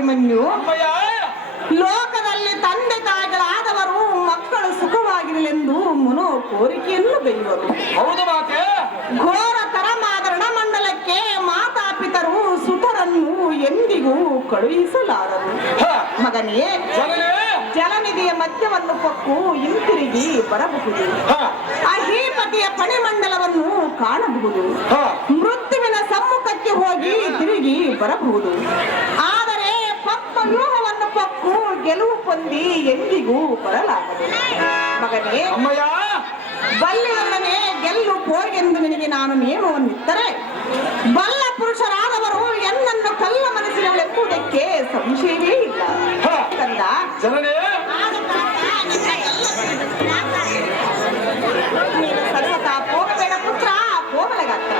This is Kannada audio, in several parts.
ಅಭಿಮನ್ಯು, ಲೋಕದಲ್ಲಿ ತಂದೆ ತಾಯಿಗಳಾದವರು ಮಕ್ಕಳು ಸುಖವಾಗಿರಲೆಂದು ಮನೋ ಕೋರಿಕೆಯನ್ನು ಬೈಯುವರು. ಹೌದು ಮಾತೆ. ಘೋರ ತರಮಾದರಣ ಮಂಡಲಕ್ಕೆ ಮಾತಾಪಿತರು ಸುತರನ್ನು ಎಂದಿಗೂ ಕಳುಹಿಸಲಾರರು. ಮಗನೇ, ಜಲನಿಧಿಯ ಮಧ್ಯವನ್ನು ಪಕ್ಕು ಹಿಂತಿರುಗಿ ಬರಬಹುದು. ಅಹೀಪತಿಯ ಪಣಿಮಂಡಲವನ್ನು ಕಾಣಬಹುದು. ಮೃತ್ಯುವಿನ ಸಮ್ಮುಖಕ್ಕೆ ಹೋಗಿ ತಿರುಗಿ ಬರಬಹುದು. ಆದರೆ ಪಪ್ಪ ವ್ಯೂಹವನ್ನು ಪಕ್ಕು ಗೆಲುವು ಹೊಂದಿ ಎಂದಿಗೂ ಬರಲಾಗದು. ಮಗನೇ, ಬಲ್ಲಿಯೊಡನೆ ಗೆಲ್ಲು ಹೋಗೆಂದು ನಿನಗೆ ನಾನು ನಿಯಮವನ್ನಿತ್ತರೆ ಬಲ್ಲ ಪುರುಷರಾದವರು ಎನ್ನನ್ನು ಕಲ್ಲ ಮನಸ್ಸಿನವಳೆಂಬುದಕ್ಕೆ ಸಂಶಯವೇ ಇಲ್ಲ. ಕಂದ, ಸರ್ವತಾ ಹೋಗಬೇಡ ಪುತ್ರ, ಹೋಗಲಗಾತ್ರ.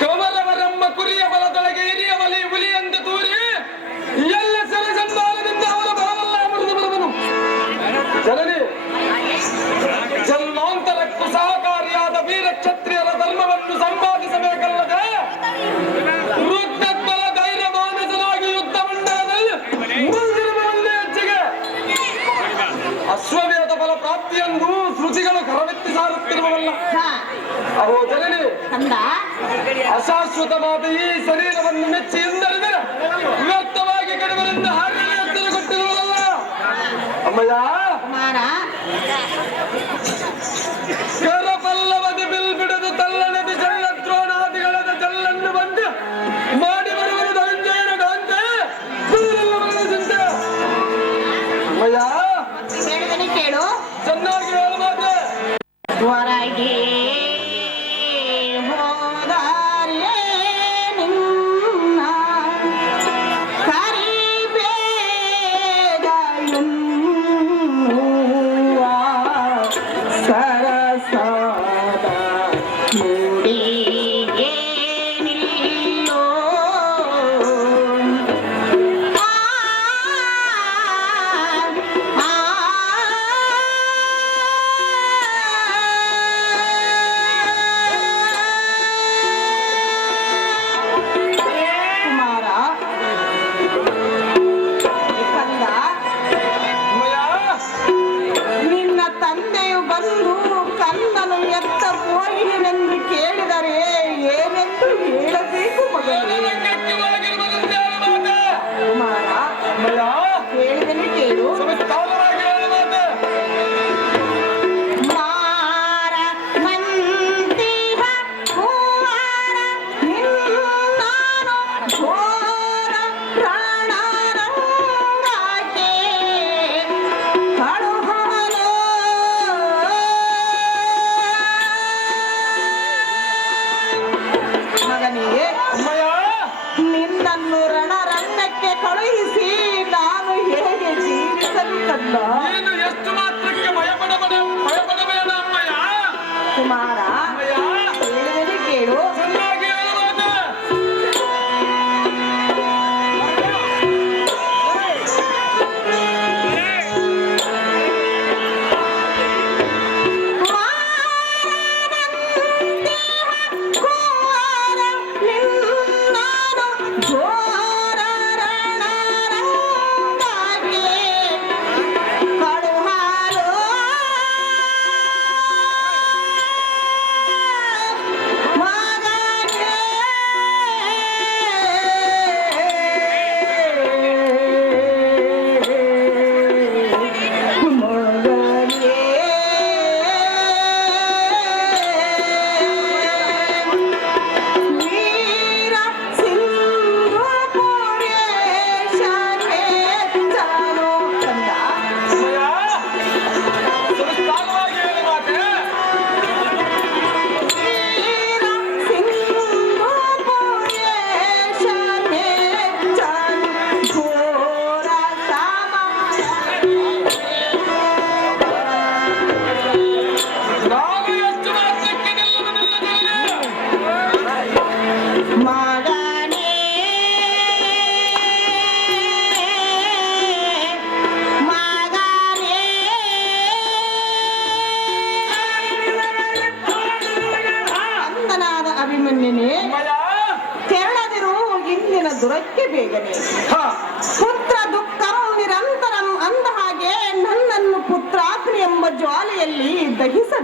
ಕಮಲವರಮ್ಮ ಕುರಿಯ ಬಲದೊಳಗೆ ಹಿರಿಯ ಬಲಿ ಹುಲಿಯಂತೆ ತೂರಿ ಎಲ್ಲ ಸರಸಂದಾಲದಿಂದ ಅವರ ಬಲವಲ್ಲ ಮುರಿದು ಬರುವನು. ಜನನಿ, ಜನ್ಮಾಂತರಕ್ಕೂ ಸಹಕಾರಿಯಾದ ವೀರ ಕ್ಷತ್ರಿಯರ ಧರ್ಮವನ್ನು ಸಂಪಾದಿಸಬೇಕಲ್ಲದೆ ವೃದ್ಧತ್ವರ ಧೈರ್ಯ ಮಾನಸನಾಗಿ ಯುದ್ಧ ಮಂಡಲದಲ್ಲಿ ಮುಂದಿರುವ ಒಂದೇ ಹೆಚ್ಚಿಗೆ ಅಶ್ವಮೇಧ ಫಲ ಪ್ರಾಪ್ತಿಯೆಂದು ಶ್ರುತಿಗಳು ಕರವೆತ್ತಿ ಸಾರುತ್ತಿರುವವಲ್ಲ. ಅಹೋ ಜನನಿ, ಅಶಾಶ್ವತವಾದ ಈ ಶರೀರವನ್ನು ಮೆಚ್ಚಿ ಎಂದರಿದರೆ ವ್ಯರ್ಥವಾಗಿ ಕಡಿಮರಿಂದ ಹಾರಿನ ಎತ್ತರ ಕೊಟ್ಟಿರುವುದಲ್ಲ. ಅಮ್ಮಯ್ಯ, ಕರಪಲ್ಲವದಿ ಬಿಲ್ ಬಿಡದು ತಲ್ಲಣದಿ ಜಲ್ಲ ದ್ರೋಣಾದಿಗಳದ ಜಲ್ಲನ್ನು ಬಂದು ಮಾಡಿ ಬರುವುದು ಧನಂಜಯನ ಗಾಂತೆ ಚಿಂತೆ. ಅಮ್ಮಯ್ಯ, ಕೇಳು, ಚೆನ್ನಾಗಿ ಹೇಳು ಮಾತೆ. ಹೊರಗೆ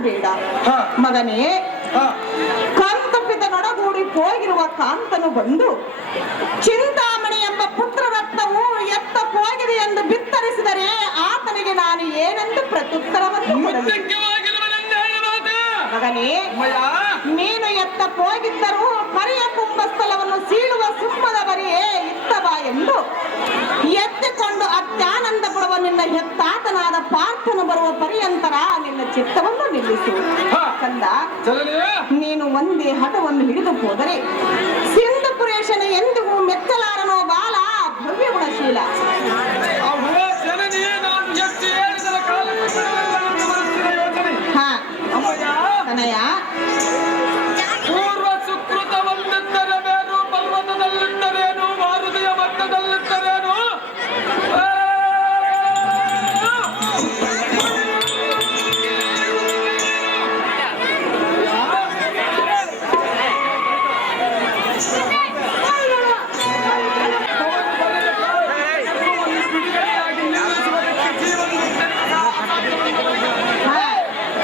ಬೇಡ. ಹಾ. ಮಗನೇ, ಹಾ. ಕಂತಪಿತನೊಡಗೂಡಿ ಹೋಗಿರುವ ಕಾಂತನು ಬಂದು ಚಿಂತಾಮಣಿ ಎಂಬ ಪುತ್ರರತ್ನವು ಎತ್ತ ಹೋಗಿದೆ ಎಂದು ಬಿತ್ತರಿಸಿದರೆ ಆತನಿಗೆ ನಾನು ಏನೆಂದು ಪ್ರತ್ಯುತ್ತರವನ್ನು ಕೊಡಲಿ? ಮುಖ್ಯವಾಗಿರುವನೆಂದು ಹೇಳು ಮಾತು. ಮಗನೇ, ಅಮ್ಮಯ್ಯ, ನೀನು ಎತ್ತ ಹೋಗಿದ್ದರೂ ಪರಿಯ ಕುಂಭಸ್ಥಲವನ್ನು ಸೀಳುವ ಸಿಂಹದ ಬರಿಯೇ ಇತ್ತವ ಎಂದು ಎತ್ತಿಕೊಂಡು ಅತ್ಯಾನಂದ ಪಡುವ ನಿನ್ನ ಹೆತ್ತಾತನಾದ ಪಾರ್ಥನು ಬರುವ ಪರ್ಯಂತರ ನಿನ್ನ ಚಿತ್ತವನ್ನು ನಿಲ್ಲಿಸು. ಹಾ. ಕಂದ, ಜನನಿ, ನೀನು ಒಂದೇ ಹಠವನ್ನು ಹಿಡಿದು ಹೋದರೆ ಸಿಂಧುಪುರೇಶನ ಎಂದಿಗೂ ಮೆಚ್ಚಲಾರನೋ ಬಾಲ ಭವ್ಯ ಗುಣಶೀಲ. ಅವೇ ಜನನಿ, ನಾನು ಎಷ್ಟು ಹೇಳಿದರ ಕಾಲಕ್ಕೆ ಬರುತ್ತಿದೆ ಯೋಚನೆ. ಹಾ ಅಮ್ಮಯ್ಯ, ತನಯ, ಪೂರ್ವ ಸುಕೃತ ಒಂದಿದ್ದರೇನು, ಪರ್ವತದಲ್ಲಿದ್ದರೇನು, ಮಾರುತಿಯ ಮಟ್ಟದಲ್ಲಿದ್ದರೇನು, ಹಾ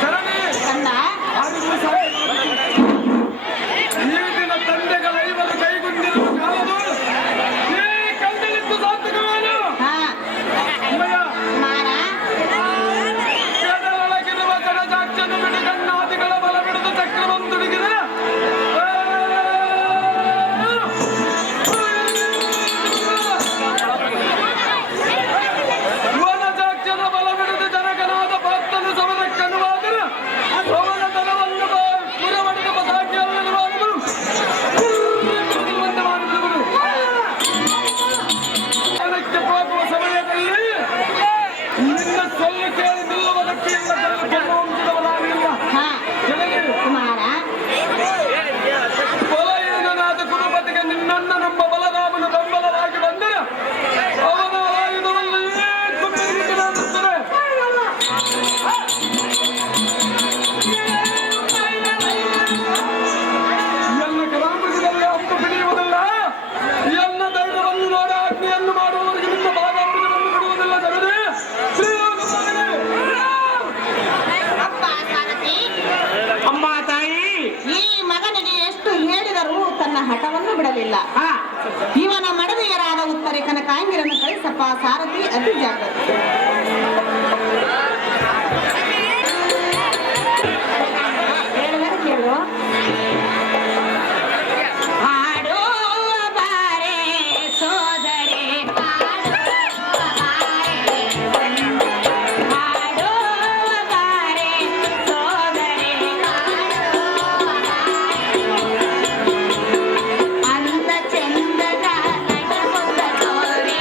ಜನನಿ, ಕಂದ, ಆದರೂ ಸಾಕು. ಈ ದಿನ ತಂದೆಗಳ ಐವರು ಕೈಗೊಂಡಿರುವ ಕಾಲದು ಈ ಕಲ್ಲಿದ್ದು ಸಾರ್ಥಕವೇನು? ಹಾ ಅಮ್ಮಯ್ಯ, ಮಾರ, ಕೆಳಗಿರುವ ಕಡಜಾಕ್ಷನು ಬಿಡು, ಕಣ್ಣಾದಿಗಳ ಬಲ ಬಿಡಿದು ಚಕ್ರವಂತುಡಿಗಿದೆ. ವನಜಾಕ್ಷನ ಬಲ ಬಿಡಿದು ಜನಕನಾದ ಪಾತ್ರನು ಸಮರಕ್ಕನುವಾದರೆ ಅವನ ತನವನ್ನು ಪುರವಣಿಗ ಪದಾಕಿಯಲ್ಲಿರುವವರು ಬಿಡುವಂತೆ ಮಾಡಿದವರು. ಅದಕ್ಕೆ ಹೋಗುವ ಸಮಯದಲ್ಲಿ ನಿನ್ನ ಸೊಲ್ಲು ಕೇಳಿ ನಿಲ್ಲುವುದಕ್ಕೆ ಇಲ್ಲ, ವಂಶದವನಾಗಿಲ್ಲ. ಹಾ ಜನನಿ, ಕುಮಾರ, ಬಲಹೀನನಾದ ಕುರುಪತಿಗೆ ನಿನ್ನಣ್ಣನೆಂಬ ಬಲರಾಮನ ಬೆಂಬಲವಾಗಿ ಬಂದರೆ ಅವನ ಆಯುಧವನ್ನು ಕುಂಬಿರಿಸಿಕೊಳ್ಳುತ್ತದೆ. ಎನ್ನ ಕಲಾಂಬುಜದಲ್ಲಿ ಅಂಬು ಹಿಡಿಯುವುದಿಲ್ಲ, ಎನ್ನ ಧೈರ್ಯವನ್ನು ನೋಡಿ ಆಜ್ಞೆಯನ್ನು ಮಾಡುವವರಿಗೆ ನಿನ್ನ ಬಾದಾಂಬುಜವನ್ನು ಬಿಡುವುದಿಲ್ಲ. ಜನರೇ, ಶ್ರೀರಾಮನೇ, ಅಪ್ಪ ಸಾರಥಿ, ಅಮ್ಮ ತಾಯಿ, ಈ ಮಗನಿಗೆ ಎಷ್ಟು ಹೇಳಿದರೂ ತನ್ನ ಹಠವನ್ನು ಬಿಡಲಿಲ್ಲ. ಇವನ ಮಡದಿಯರಾದ ಉತ್ತರೆ ಕನಕಾಂಗಿರನ್ನು ಕಳಿಸಪ್ಪ ಸಾರಥಿ, ಅತಿ ಜಾಗ್ರತೆ. ಹೇಳಿದರೆ ಕೇಳು. ಹಾಡುವ ಬಾರೆ ಸೋದರಿ, ಹಾಡುವ ಬಾರೆ ಸೋದರಿ, ಅಂದ ಚಂದದ ನಡುಗುತ್ತ ತೋರೆ,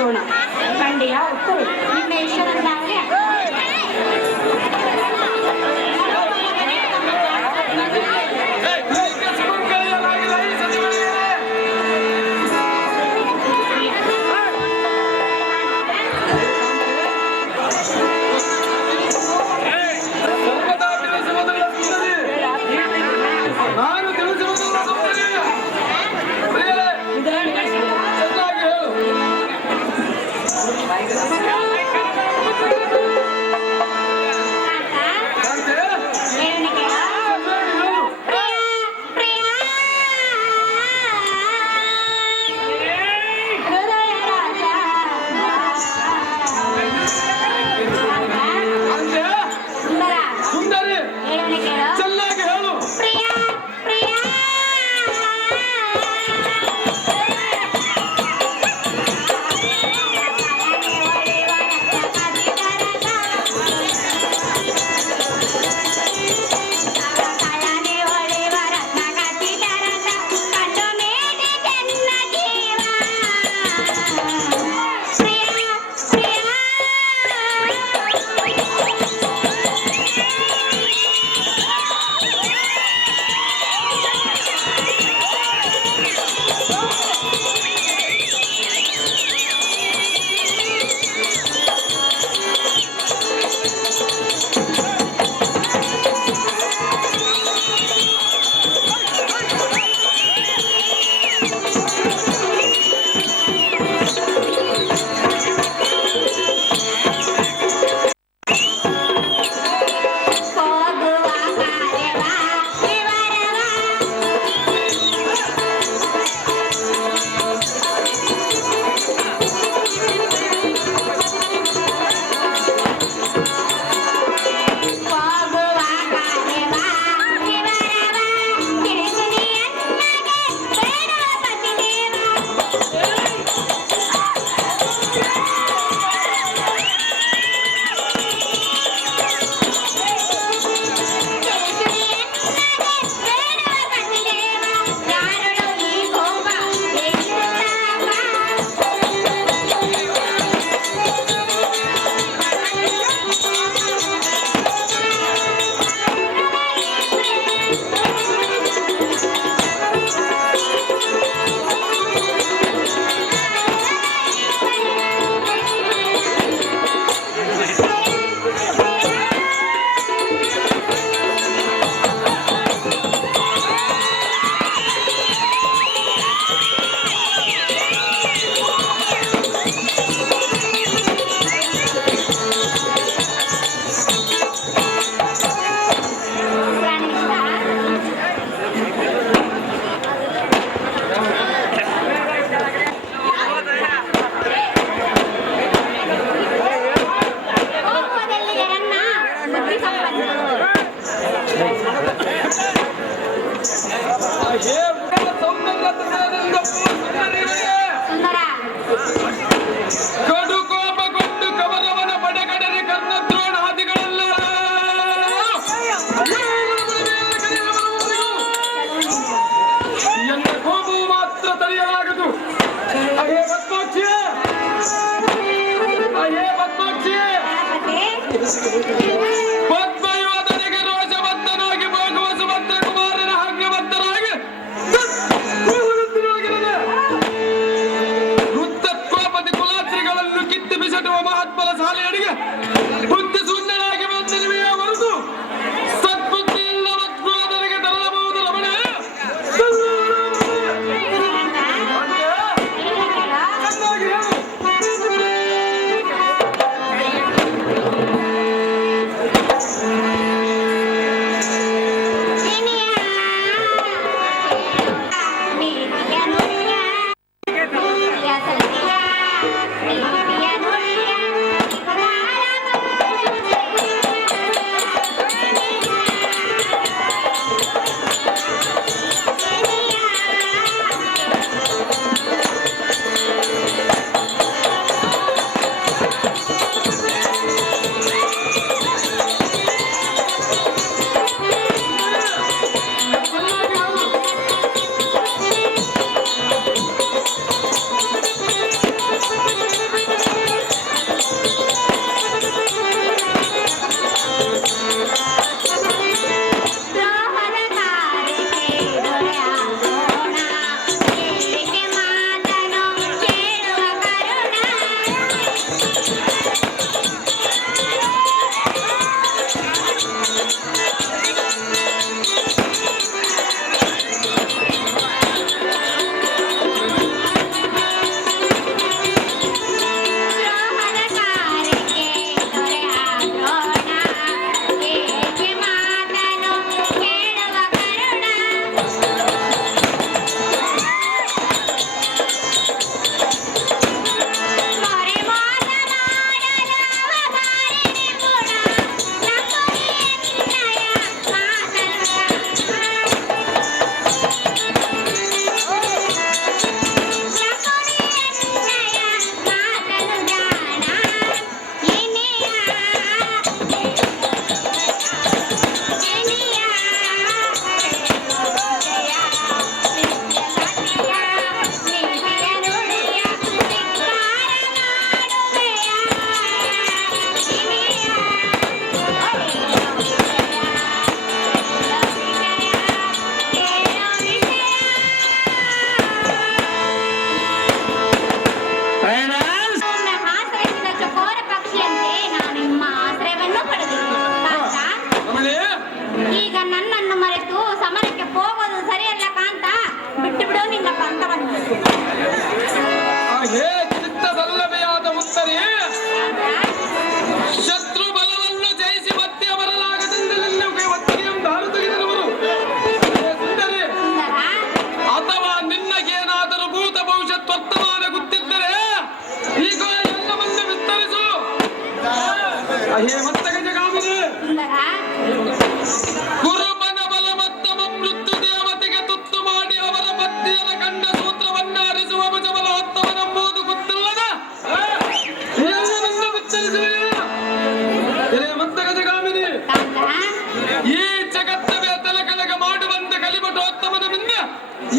ಎತ್ತೋಣ. ಬಂಡೆಯ ಉತ್ತರು ನಿಮ್ಮ ಯಶವಂತಾಗಲಿ. ನಾನು ತಿಳಿಸುವುದಿಲ್ಲ ಸುಂದರಿ. ಚೆನ್ನಾಗಿ ಹೇಳು. ಸುಂದರಿ ಚೆನ್ನಾಗಿ ಹೇಳು. ಕಡು ಕೋಪಗೊಂಡು ಕವಲವನ ಪಡೆಗಡನೆ ಕರ್ಣ ದ್ರೋಣಾದಿಗಳೆಲ್ಲ ಎನ್ನ ಕೋಪವು ಮಾತ್ರ ತಡೆಯಲಾಗದು. ಅಹೇ ಪದ್ಮಾಕ್ಷಿ, ಅಹೇ ಪದ್ಮಾಕ್ಷಿ, ಪದ್ಮಯೋಧನಿಗೆ ರೋಷಬದ್ಧನಾಗಿ ಹೋಗುವ ಸುಭದ್ರ ಕುಮಾರನ ಹಂಗಬದ್ಧರಾಗಿ ವೃತ್ತತ್ವಪತಿ ಕುಲಾತ್ರಿಗಳನ್ನು ಕಿತ್ತು ಬಿಸಟುವ ಮಹಾತ್ಮಲ ಸಾಲೆಯಡಿಗೆ ಬುದ್ಧಿ ಶೂನ್ಯನಾಗಿ ಬಂದಿರುವೆಯ ಹೊರತು ಸದ್ಬುದ್ಧಿ ಇಲ್ಲದ ಕ್ರೋಧನಿಗೆ ತರಬಹುದು ರಮಣ. ಚೆನ್ನಾಗಿ ಅಹೇ ಮತ್ತ ಗಜಗಾಮಿನಿ ಸುಂದರ ಕುರುಬನ ಬಲಮತ್ತಮ ಮೃತ್ಯು ದೇವತೆಗೆ ತುತ್ತು ಮಾಡಿ ಅವರ ಮಧ್ಯದ ಗಂಡ ಸೂತ್ರವನ್ನ ಹರಿಸುವ ಭುಜಬಲವತ್ತವನೆಂಬುದು ಗೊತ್ತಿಲ್ಲದ ಎಲ್ಲವನ್ನೂ ಉಚ್ಚರಿಸುವೆಯಾ? ಎಲೆ ಮತ್ತ ಗಜಗಾಮಿನಿ, ಕಾಂತ ಈ ಜಗತ್ತವೇ ತಲೆ ಕೆಳಗೆ ಮಾಡುವಂತ ಕಲಿಮಠೋತ್ತಮನ ಮುಂದೆ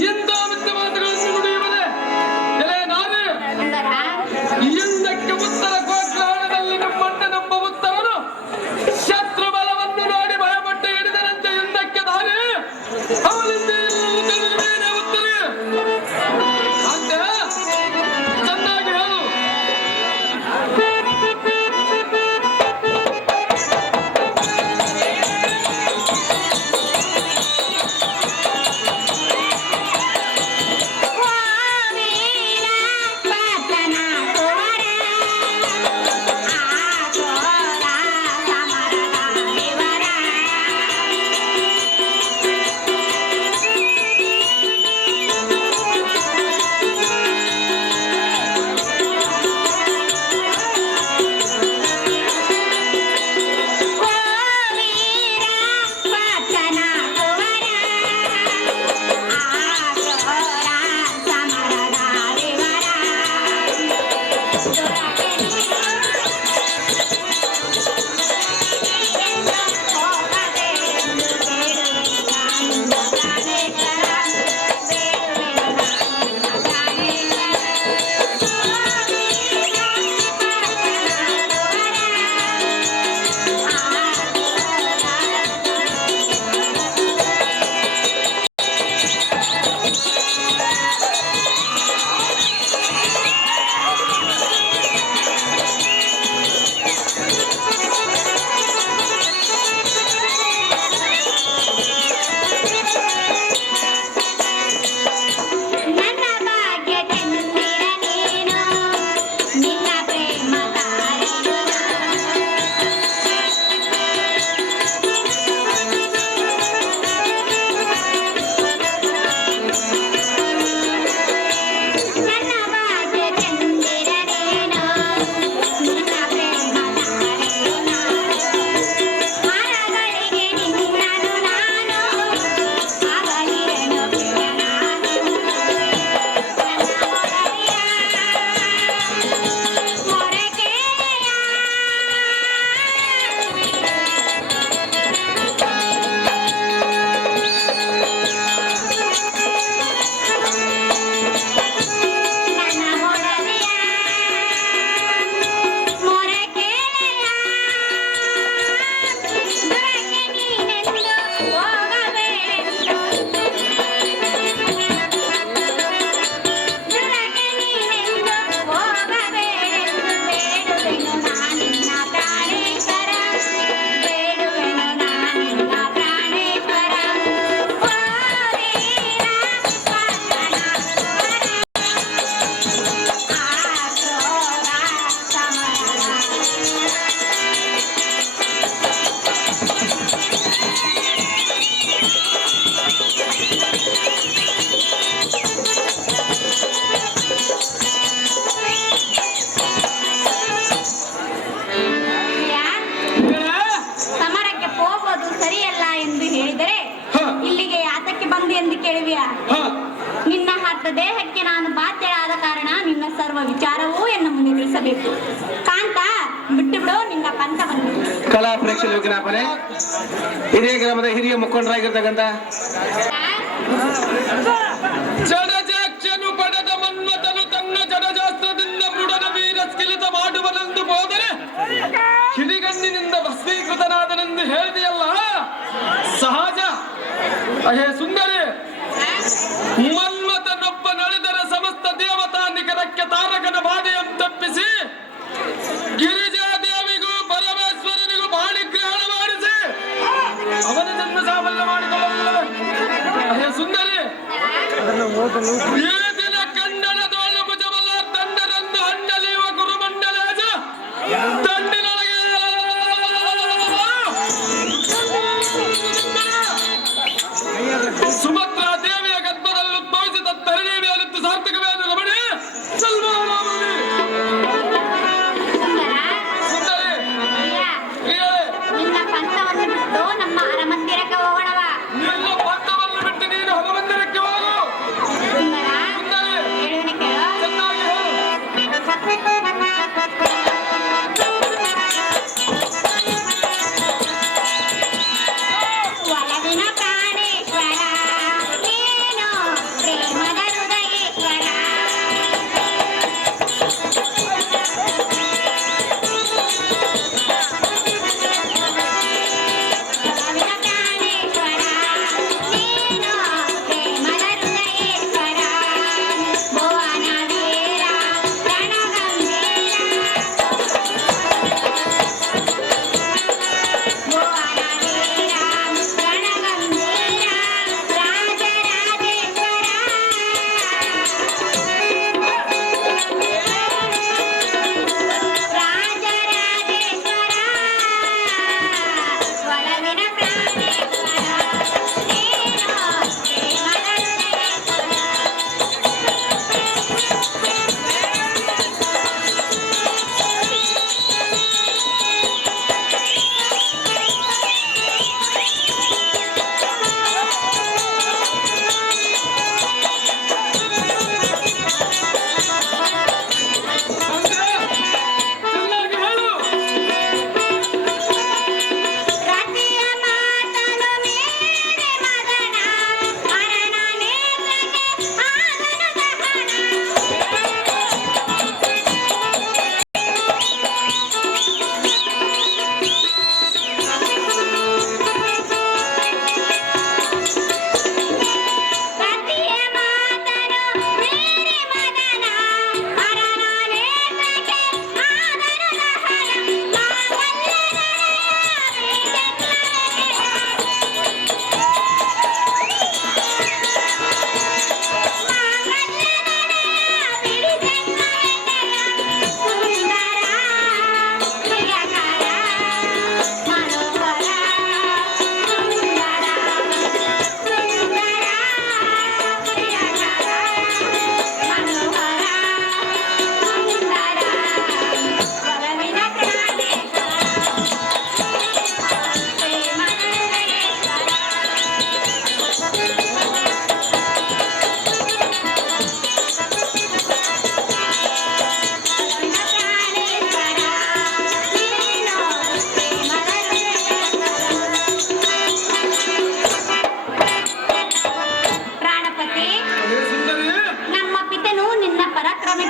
ಎಂತ ಮಿಥ್ಯ ಮಾತುಗಳನ್ನು ನುಡಿಯುವುದೇ? ಎಲೆ ನಾನೇ ಸುಂದರ ಎಂದಕ್ಕೆ ಉತ್ತರ ಕೋಟ್ರಾಣದಲ್ಲಿ ನಮ್ಮಣ್ಣ ನಂಬ ಉತ್ತರನು ಶತ್ರು ಬಲವನ್ನು ನೋಡಿ ಭಯಪಟ್ಟು ಹಿಡಿದರಂತೆ ಎಂದಕ್ಕೆ ದಾರಿ ಅವನಿಂದ ಉತ್ತರೇ ಅಂತೆ ಚೆನ್ನಾಗಿ ಹೇಳು. ನಿನ್ನ ಹತ್ತ ದೇಹಕ್ಕೆ ನಾನು ಬಾಧ್ಯಳಾದ ಕಾರಣ ನಿನ್ನ ಸರ್ವ ವಿಚಾರವೂ ಎನ್ನ ಮುಂದೆ ತಿಳಿಸಬೇಕು. ಕಾಂತ ಬಿಟ್ಟು ಬಿಡು, ನಿನ್ನ ಪಂಥ ಬಂದು ಕಲಾ ಪ್ರೇಕ್ಷಕ ಯೋಗಿನಾಪನೆ ಹಿರಿಯ ಗ್ರಾಮದ ಹಿರಿಯ ಮುಖಂಡರಾಗಿರ್ತಕ್ಕಂಥ ಜಡಜಾಕ್ಷನು ಪಡೆದ ಮನ್ಮಥನು ತನ್ನ ಜಡಜಾಸ್ತ್ರದಿಂದ ಮೃಡನ ವೀರ ಸ್ಕಿಲಿತ ಮಾಡುವನೆಂದು ಹೋದರೆ ಹಿರಿಗಣ್ಣಿನಿಂದ ಭಸ್ಮೀಕೃತನಾದನೆಂದು ಹೇಳಿದೆಯಲ್ಲ, ಸಹಜ. ಅಹೇ ಸುಂದರಿ, ಮನ್ಮಥನೊಬ್ಬ ನಡೆದರೆ ಸಮಸ್ತ ದೇವತಾ ನಿಕರಕ್ಕೆ ತಾರಕನ ಬಾಧೆಯನ್ನು ತಪ್ಪಿಸಿ ಗಿರಿಜಾದೇವಿಗೂ ಪರಮೇಶ್ವರನಿಗೂ ಬಾಳಿಗ್ರಹಣ ಮಾಡಿಸಿ ಅವನ ಜನ್ಮ ಸಾಫಲ್ಯ ಮಾಡಿಕೊಳ್ಳಬಲ್ಲವೇ? ಅಹೇ ಸುಂದರಿ,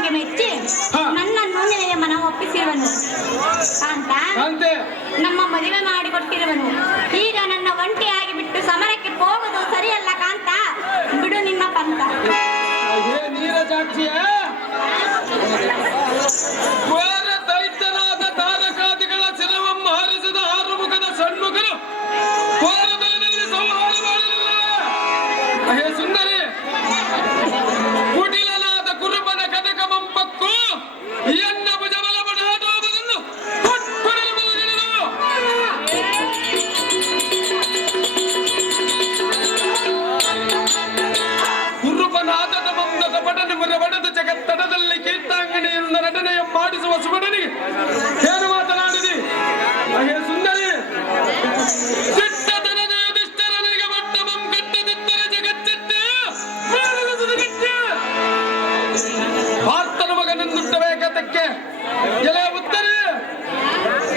ಮಾತಿಗೆ ಮೆಚ್ಚಿ ಹಾ. ನನ್ನನ್ನು ನಿನಗೆ ಮನ ಒಪ್ಪಿಸಿರುವನು ಕಾಂತ. ಅಂತೆ ನಮ್ಮ ಮದುವೆ ಮಾಡಿಕೊಟ್ಟಿರುವನು. ಈಗ ನನ್ನ ಒಂಟಿಯಾಗಿ ಬಿಟ್ಟು ಸಮರಕ್ಕೆ ಹೋಗುವುದು ಸರಿಯಲ್ಲ ಕಾಂತ. ಬಿಡು ನಿನ್ನ ಪಂಥ. ಹೇ ನೀರಜಾಕ್ಷಿಯ ಘೋರ ದೈತ್ಯನಾದ ತಾರಕಾದಿಗಳ ಶಿರವಮ್ಮ ಹಾರಿಸಿದ ಆರುಮುಖದ ಷಣ್ಮುಖರು ಘೋರದಲ್ಲಿ ಸಂಹಾರ ಮಾಡಲಿಲ್ಲ. ಹೇ ಸುಂದರಿ, ಕುಟಿಲನಾದ ಕುರುಬನ ಕನಕ ಮಂಪಕ್ಕೂ ಎನ್ನ ಭುಜಬಲ ಬಡಾಟೋದನ್ನು ಕೊಟ್ಟೊಡಲು ಬಲಗಿಳಿದು ಕುರುಬನಾದದ ಮಂದದ ಬಡನೆ ಮುರ ಬಡದ ಜಗತ್ತಡದಲ್ಲಿ ಕೀರ್ತಾಂಗಣಿಯಿಂದ ನಟನೆಯ ಮಾಡಿಸುವ ಸುಬಡನಿಗೆ ಏನು